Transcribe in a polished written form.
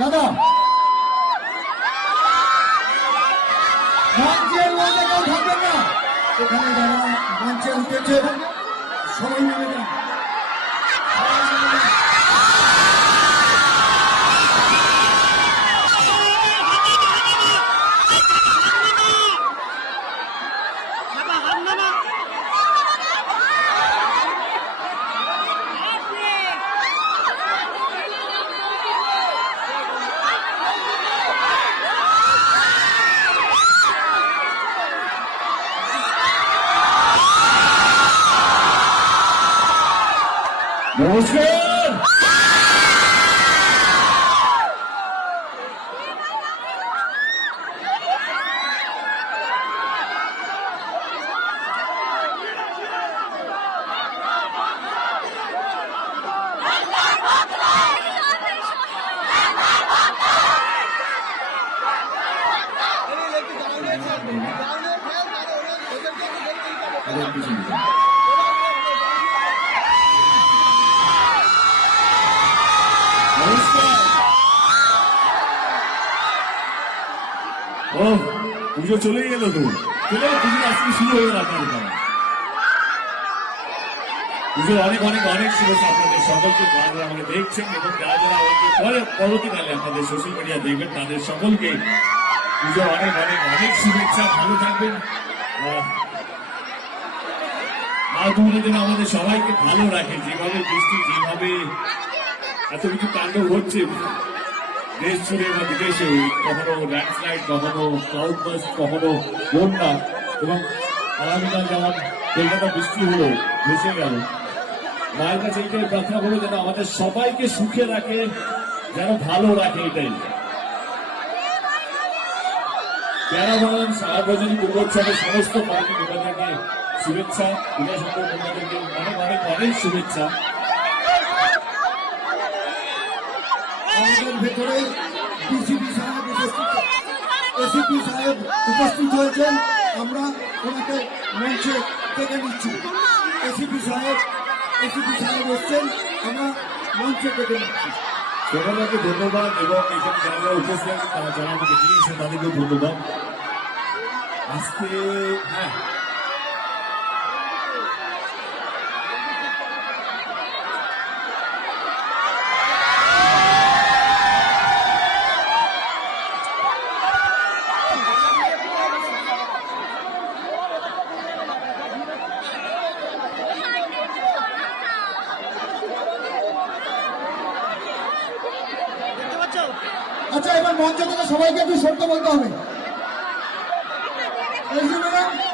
দাদা মঞ্চের মধ্যে কেউ থাকবেন না, এখানে যারা মঞ্চে উঠেছে সবাই নেমে যান। নমস্কার। পুজো চলেই গেল তো, চলে পুজো আজকে শুরু হয়ে গেল। আপনাদের পুজোর অনেক অনেক অনেক শুভেচ্ছা আপনাদের সকলকে, যারা আমাকে দেখছেন এবং যারা যারা আমাকে পরবর্তীকালে আপনাদের সোশ্যাল মিডিয়া দেখবেন তাদের সকলকে পুজোর অনেক অনেক অনেক শুভেচ্ছা। ভালো থাকবেন। মা দুর্গা যেন আমাদের সবাইকে ভালো রাখে। যেভাবে বৃষ্টি, যেভাবে এত কিছু কাণ্ড হচ্ছে দেশ জুড়ে বা বিদেশে, কখনো ল্যান্ডস্লাইড, কখনো ক্লাউড বাস্ট, কখনো বন্যা, এবং আগামীকাল যেমন কলকাতা বৃষ্টি হলো, ভেসে গেল। মায়ের কাছে এইটাই প্রার্থনা করবো যেন আমাদের সবাইকে সুখে রাখে, যেন ভালো রাখে। এটাই যারা বলেন সার্বজনীন দুর্গোৎসবের সমস্ত পার্টি মেম্বারদেরকে শুভেচ্ছা, বিধানসভা মেম্বারদেরকে অনেক অনেক অনেক শুভেচ্ছা। আমাদের ভেতরে ডিসিপি সাহেব এসিপি সাহেব উপস্থিত হয়েছেন, আমরা ওনাকে মঞ্চে ডেকে নিচ্ছি। এসিপি সাহেব এসছেন, আমরা মঞ্চে ডেকে নিচ্ছি। সবাইকে ধন্যবাদ, এবং এখানে যারা উপস্থিত আছেন তারা যারা আমাকে দিয়েছেন তাদেরকেও ধন্যবাদ। আজকে হ্যাঁ আচ্ছা, এবার মঞ্চ থেকে সবাইকে একটু সত্য বলতে হবে। ম্যাডাম